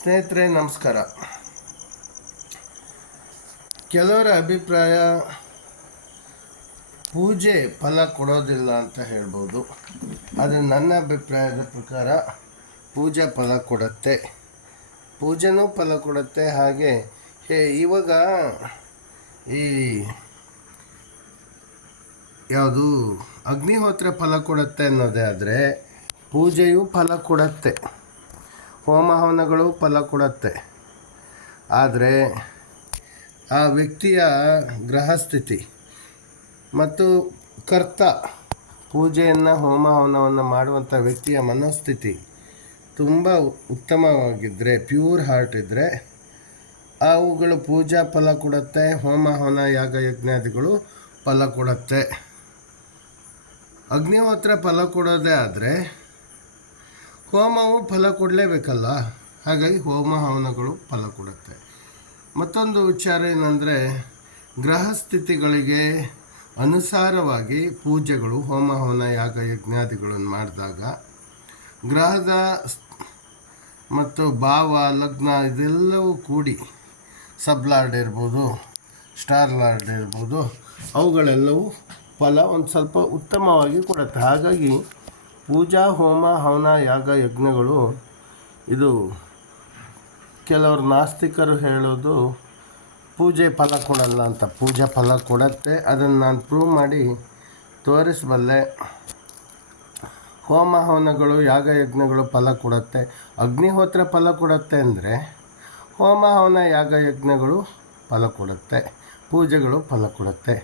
ಸ್ನೇಹಿತರೆ ನಮಸ್ಕಾರ. ಕೆಲವರ ಅಭಿಪ್ರಾಯ ಪೂಜೆ ಫಲ ಕೊಡೋದಿಲ್ಲ ಅಂತ ಹೇಳ್ಬೋದು. ಆದರೆ ನನ್ನ ಅಭಿಪ್ರಾಯದ ಪ್ರಕಾರ ಪೂಜೆ ಫಲ ಕೊಡುತ್ತೆ, ಪೂಜೆನೂ ಫಲ ಕೊಡುತ್ತೆ. ಹಾಗೆ ಇವಾಗ ಈ ಯಾವುದು ಅಗ್ನಿಹೋತ್ರ ಫಲ ಕೊಡುತ್ತೆ ಅನ್ನೋದೇ ಆದರೆ ಪೂಜೆಯೂ ಫಲ ಕೊಡುತ್ತೆ, ಹೋಮ ಹವನಗಳು ಫಲ ಕೊಡುತ್ತೆ. ಆದರೆ ಆ ವ್ಯಕ್ತಿಯ ಗ್ರಹಸ್ಥಿತಿ ಮತ್ತು ಕರ್ತ ಪೂಜೆಯನ್ನು ಹೋಮ ಹವನವನ್ನು ಮಾಡುವಂಥ ವ್ಯಕ್ತಿಯ ಮನೋಸ್ಥಿತಿ ತುಂಬ ಉತ್ತಮವಾಗಿದ್ದರೆ, ಪ್ಯೂರ್ ಹಾರ್ಟ್ ಇದ್ದರೆ ಅವುಗಳು ಪೂಜಾ ಫಲ ಕೊಡುತ್ತೆ, ಹೋಮ ಹವನ ಯಾಗ ಯಜ್ಞಾದಿಗಳು ಫಲ ಕೊಡುತ್ತೆ. ಅಗ್ನಿಹೋತ್ರ ಫಲ ಕೊಡೋದೇ ಆದರೆ ಹೋಮವು ಫಲ ಕೊಡಲೇಬೇಕಲ್ಲ, ಹಾಗಾಗಿ ಹೋಮ ಹವನಗಳು ಫಲ ಕೊಡುತ್ತೆ. ಮತ್ತೊಂದು ವಿಚಾರ ಏನಂದರೆ, ಗ್ರಹಸ್ಥಿತಿಗಳಿಗೆ ಅನುಸಾರವಾಗಿ ಪೂಜೆಗಳು ಹೋಮ ಹವನ ಯಾಗ ಯಜ್ಞಾದಿಗಳನ್ನು ಮಾಡಿದಾಗ ಗ್ರಹದ ಮತ್ತು ಭಾವ ಲಗ್ನ ಇದೆಲ್ಲವೂ ಕೂಡಿ ಸಬ್ಲಾರ್ಡ್ ಇರ್ಬೋದು, ಸ್ಟಾರ್ ಲಾರ್ಡ್ ಇರ್ಬೋದು, ಅವುಗಳೆಲ್ಲವೂ ಫಲ ಒಂದು ಸ್ವಲ್ಪ ಉತ್ತಮವಾಗಿ ಕೊಡುತ್ತೆ. ಹಾಗಾಗಿ ಪೂಜಾ ಹೋಮ ಹವನ ಯಾಗ ಯಜ್ಞಗಳು ಇದು ಕೆಲವರು ನಾಸ್ತಿಕರು ಹೇಳೋದು ಪೂಜೆ ಫಲ ಕೊಡಲ್ಲ ಅಂತ. ಪೂಜೆ ಫಲ ಕೊಡುತ್ತೆ, ಅದನ್ನು ನಾನು ಪ್ರೂವ್ ಮಾಡಿ ತೋರಿಸಬಲ್ಲೆ. ಹೋಮ ಹವನಗಳು ಯಾಗ ಯಜ್ಞಗಳು ಫಲ ಕೊಡುತ್ತೆ, ಅಗ್ನಿಹೋತ್ರ ಫಲ ಕೊಡುತ್ತೆ ಅಂದರೆ ಹೋಮ ಹವನ ಯಾಗ ಯಜ್ಞಗಳು ಫಲ ಕೊಡುತ್ತೆ, ಪೂಜೆಗಳು ಫಲ ಕೊಡುತ್ತೆ.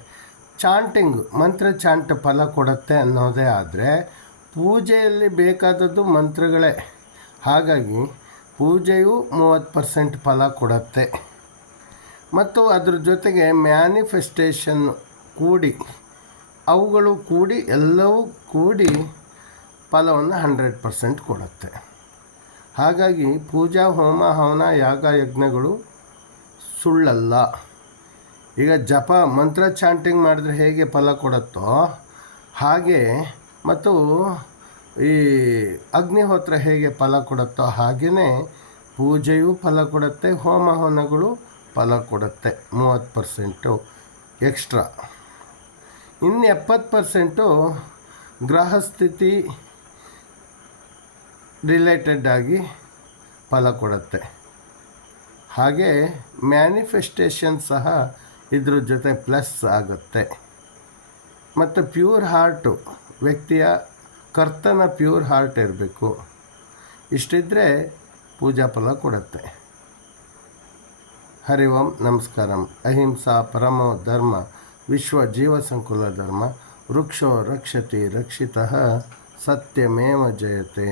ಚಾಂಟಿಂಗ್ ಮಂತ್ರ ಚಾಂಟ್ ಫಲ ಕೊಡುತ್ತೆ ಅನ್ನೋದೇ ಆದರೆ ಪೂಜೆಯಲ್ಲಿ ಬೇಕಾದದ್ದು ಮಂತ್ರಗಳೇ. ಹಾಗಾಗಿ ಪೂಜೆಯು 30% ಫಲ ಕೊಡುತ್ತೆ. ಮತ್ತು ಅದ್ರ ಜೊತೆಗೆ ಮ್ಯಾನಿಫೆಸ್ಟೇಷನ್ ಕೂಡಿ ಅವುಗಳು ಕೂಡಿ ಎಲ್ಲವೂ ಕೂಡಿ ಫಲವನ್ನು 100% ಕೊಡುತ್ತೆ. ಹಾಗಾಗಿ ಪೂಜಾ ಹೋಮ ಹವನ ಯಾಗ ಯಜ್ಞಗಳು ಸುಳ್ಳಲ್ಲ. ಈಗ ಜಪ ಮಂತ್ರ ಚಾಂಟಿಂಗ್ ಮಾಡಿದ್ರೆ ಹೇಗೆ ಫಲ ಕೊಡುತ್ತೋ ಹಾಗೆ, ಮತ್ತು ಈ ಅಗ್ನಿಹೋತ್ರ ಹೇಗೆ ಫಲ ಕೊಡುತ್ತೋ ಹಾಗೆಯೇ ಪೂಜೆಯೂ ಫಲ ಕೊಡುತ್ತೆ, ಹೋಮ ಹವನಗಳು ಫಲ ಕೊಡುತ್ತೆ. 30% ಎಕ್ಸ್ಟ್ರಾ. ಇನ್ನು 70% ಗ್ರಹಸ್ಥಿತಿ ರಿಲೇಟೆಡ್ ಆಗಿ ಫಲ ಕೊಡುತ್ತೆ. ಹಾಗೆ ಮ್ಯಾನಿಫೆಸ್ಟೇಷನ್ ಸಹ ಇದ್ರ ಜೊತೆ ಪ್ಲಸ್ ಆಗುತ್ತೆ. ಮತ್ತು ಪ್ಯೂರ್ ಹಾರ್ಟು ವ್ಯಕ್ತಿಯ ಕರ್ತನ ಪ್ಯೂರ್ ಹಾರ್ಟ್ ಇರಬೇಕು. ಇಷ್ಟಿದ್ದರೆ ಪೂಜಾ ಫಲ ಕೊಡುತ್ತೆ. ಹರಿ ಓಂ ನಮಸ್ಕಾರಂ. ಅಹಿಂಸಾ ಪರಮೋ ಧರ್ಮ, ವಿಶ್ವ ಜೀವ ಸಂಕುಲ ಧರ್ಮ, ವೃಕ್ಷೋ ರಕ್ಷತಿ ರಕ್ಷಿತಃ, ಸತ್ಯಮೇವ ಜಯತೆ.